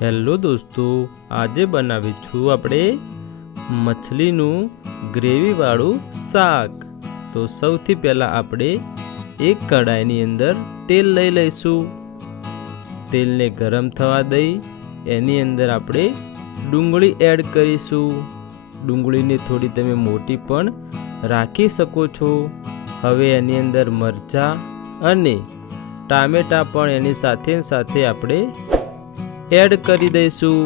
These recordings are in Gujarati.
હેલો દોસ્તો, આજે બનાવીશું આપણે મછલીનું ગ્રેવીવાળું શાક। તો સૌથી પહેલાં આપણે એક કઢાઈની અંદર તેલ લઈ લઈશું। તેલને ગરમ થવા દઈ એની અંદર આપણે ડુંગળી એડ કરીશું। ડુંગળીને થોડી તમે મોટી પણ રાખી શકો છો। હવે એની અંદર મરચાં અને ટામેટાં પણ એની સાથે આપણે એડ કરી દઈશું।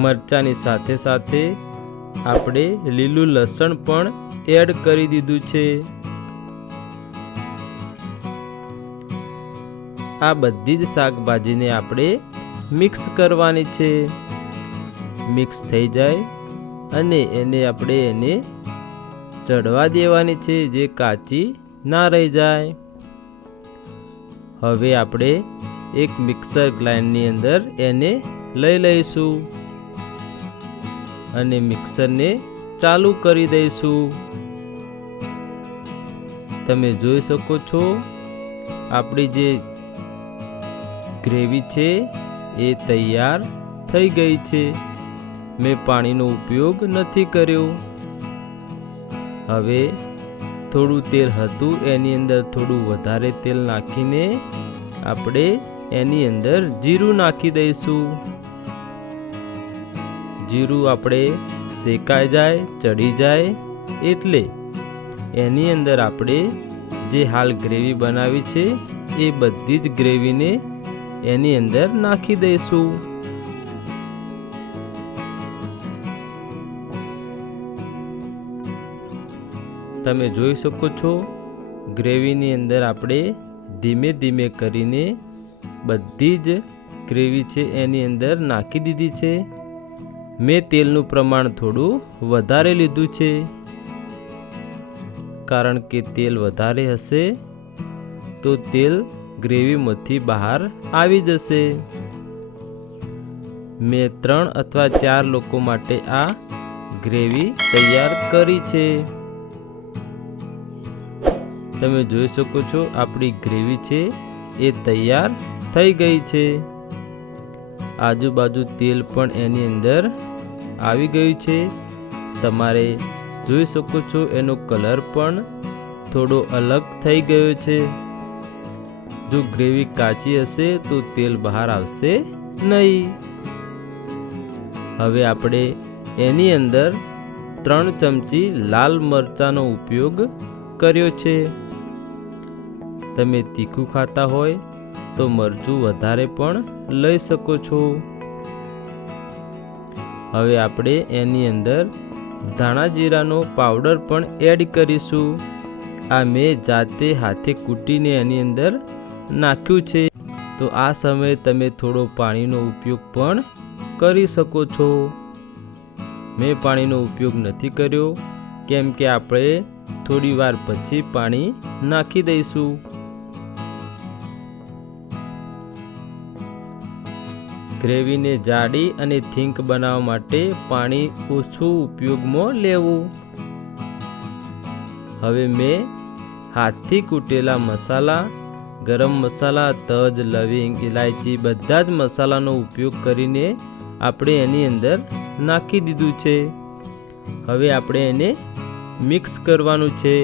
મરચાંની સાથે આપણે લીલું લસણ પણ એડ કરી દીધું છે। આ બધી જ શાકભાજીને આપણે મિક્સ કરવાની છે। મિક્સ થઈ જાય અને એને ચડવા દેવાની છે, જે કાચી ના રહી જાય। હવે આપણે એક મિક્સર ગ્રાઇન્ડરની અંદર એને લઈ લઈશું અને મિક્સરને ચાલુ કરી દઈશું। તમે જોઈ શકો છો આપણી જે ગ્રેવી છે એ તૈયાર થઈ ગઈ છે। મેં પાણીનો ઉપયોગ નથી કર્યો। હવે થોડું તેલ હતું એની અંદર થોડું વધારે તેલ નાખીને આપણે એની અંદર જીરું નાખી દઈશું। જીરું આપણે શેકાઈ જાય, ચડી જાય એટલે એની અંદર આપણે જે હાલ ગ્રેવી બનાવી છે એ બધી જ ગ્રેવીને એની અંદર નાખી દઈશું। તમે જોઈ શકો છો ગ્રેવીની અંદર આપણે ધીમે ધીમે કરીને બધી જ ગ્રેવી છે એની અંદર નાખી દીધી છે। મેં તેલનું પ્રમાણ થોડું વધારે લીધું છે, કારણ કે તેલ વધારે હશે તો તેલ ગ્રેવીમાંથી બહાર આવી જશે। મેં 3 અથવા 4 લોકો માટે આ ગ્રેવી તૈયાર કરી છે। તમે જોઈ શકો છો આપણી ગ્રેવી છે એ તૈયાર થઈ ગઈ છે। આજુબાજુ તેલ પણ એની અંદર આવી ગયું છે। તમારે જોઈ શકો છો એનો કલર પણ થોડો અલગ થઈ ગયો છે। જો ગ્રેવી કાચી હશે તો તેલ બહાર આવશે નહીં। હવે આપણે એની અંદર 3 ચમચી લાલ મરચાંનો ઉપયોગ કર્યો છે। તમે તીખું ખાતા હોય તો મરચું વધારે પણ લઈ શકો છો। હવે આપણે એની અંદર ધાણા જીરાનો પાવડર પણ એડ કરીશું। આ મેં જાતે હાથે કૂટીને એની અંદર નાખ્યું છે। તો આ સમયે તમે થોડો પાણીનો ઉપયોગ પણ કરી શકો છો। મેં પાણીનો ઉપયોગ નથી કર્યો, કેમ કે આપણે થોડી વાર પછી પાણી નાખી દઈશું। ગ્રેવીને જાડી અને થીક બનાવવા માટે પાણી ઓછું ઉપયોગમાં લેવું। હવે મેં હાથથી કૂટેલા મસાલા, ગરમ મસાલા, તજ, લવિંગ, ઇલાયચી બધા જ મસાલાનો ઉપયોગ કરીને આપણે એની અંદર નાખી દીધું છે। હવે આપણે એને મિક્સ કરવાનું છે।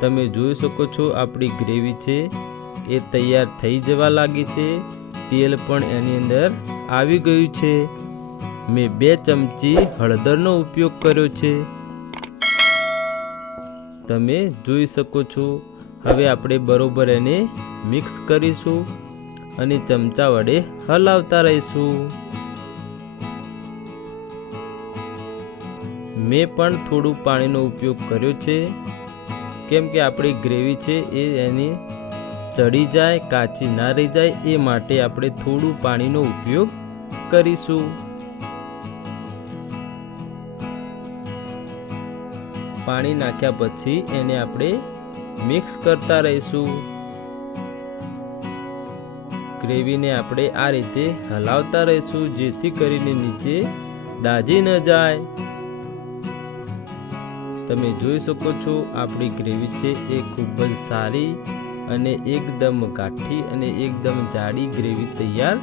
તમે જોઈ શકો છો આપણી ગ્રેવી છે એ તૈયાર થઈ જવા લાગી છે। તેલ પણ એની અંદર આવી ગયું છે। મેં 2 ચમચી હળદરનો ઉપયોગ કર્યો છે। તમે જોઈ શકો છો। હવે આપણે બરોબર એને મિક્સ કરીશું અને ચમચા વડે હલાવતા રહીશું। મેં પણ થોડું પાણીનો ઉપયોગ કર્યો છે, કેમ કે આપણી ગ્રેવી છે એ એની ચડી જાય, કાચી ના રહી જાય એ માટે આપણે થોડું પાણીનો ઉપયોગ કરીશું। પાણી નાખ્યા પછી એને આપણે મિક્સ કરતા રહીશું। ગ્રેવીને આપણે આ રીતે હલાવતા રહીશું, જેથી કરીને નીચે દાજી ન જાય। તમે જોઈ શકો છો આપણી ગ્રેવી છે એ ખૂબ જ સારી અને એકદમ ગાઠી અને એકદમ જાડી ગ્રેવી તૈયાર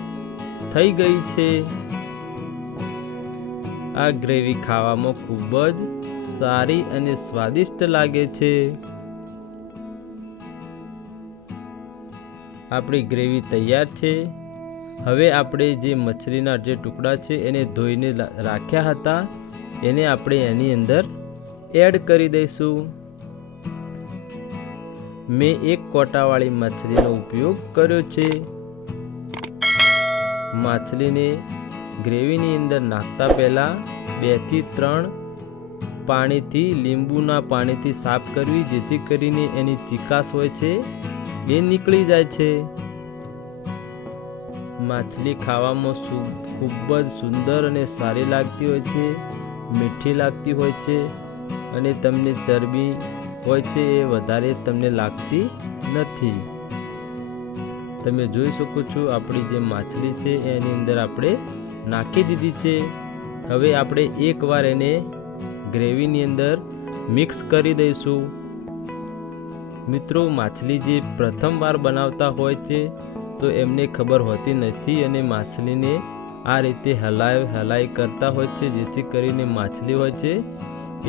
થઈ ગઈ છે. આ ગ્રેવી ખાવામાં ખૂબ જ સારી અને સ્વાદિષ્ટ લાગે છે. આપણી ગ્રેવી તૈયાર છે. હવે આપણે જે મછલીના જે ટુકડા છે એને ધોઈને રાખ્યા હતા એને આપણે એની અંદર એડ કરી દઈશું. મેં એક કોટાવાળી માછલીનો ઉપયોગ કર્યો છે. માછલીને ગ્રેવીની અંદર નાખતા પહેલાં 2 થી 3 પાણીથી લીંબુના પાણીથી સાફ કરવી, જેથી કરીને એની ચીકાશ હોય છે એ નીકળી જાય છે. માછલી ખાવામાં ખૂબ જ સુંદર અને સારી લાગતી હોય છે, મીઠી લાગતી હોય છે અને તમને ચરબી હોય છે એ વધારે તમને લાગતી નથી. તમે જોઈ શકો છો આપણી જે માછલી છે એની અંદર આપણે નાખી દીધી છે. હવે આપણે એકવાર એને ગ્રેવીની અંદર મિક્સ કરી દઈશું. મિત્રો, માછલી જે પ્રથમવાર બનાવતા હોય છે તો એમને ખબર હોતી નથી અને માછલીને આ રીતે હલાઈ કરતા હોય છે, જેથી કરીને માછલી હોય છે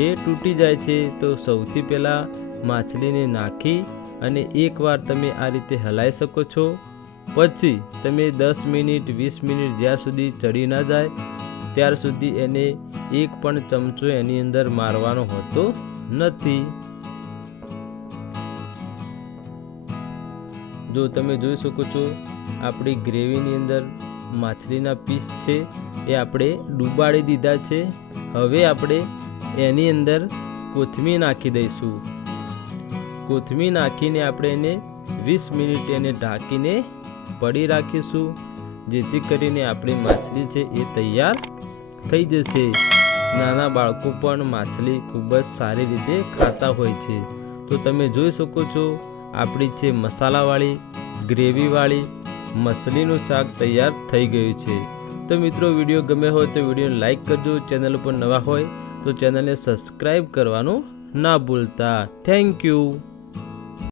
એ તૂટી જાય છે. તો સૌથી પહેલાં માછલીને નાખી અને એકવાર તમે આ રીતે હલાવી શકો છો. પછી તમે 10 મિનિટ 20 મિનિટ જ્યાર સુધી ચડી ના જાય ત્યાર સુધી એને એક પણ ચમચો એની અંદર મારવાનો હોતો નથી. જો તમે જોઈ શકો છો આપણી ગ્રેવીની અંદર માછલીના પીસ છે એ આપણે ડૂબાડી દીધા છે. હવે આપણે એની અંદર કોથમીર નાખી દઈશું. કોથમીર નાખીને આપણે એને 20 મિનિટ એને ઢાંકીને પડી રાખીશું, જેથી કરીને આપણી માછલી છે એ તૈયાર થઈ જશે. નાના બાળકો પણ માછલી ખૂબ જ સારી રીતે ખાતા હોય છે. તો તમે જોઈ શકો છો આપણી છે મસાલાવાળી ગ્રેવીવાળી મછલીનું શાક તૈયાર થઈ ગયું છે. તો મિત્રો, વિડીયો ગમે હોય તો વિડીયોને લાઈક કરજો. ચેનલ ઉપર નવા હોય તો ચેનલને સબસ્ક્રાઈબ કરવાનું ના ભૂલતા. Thank you.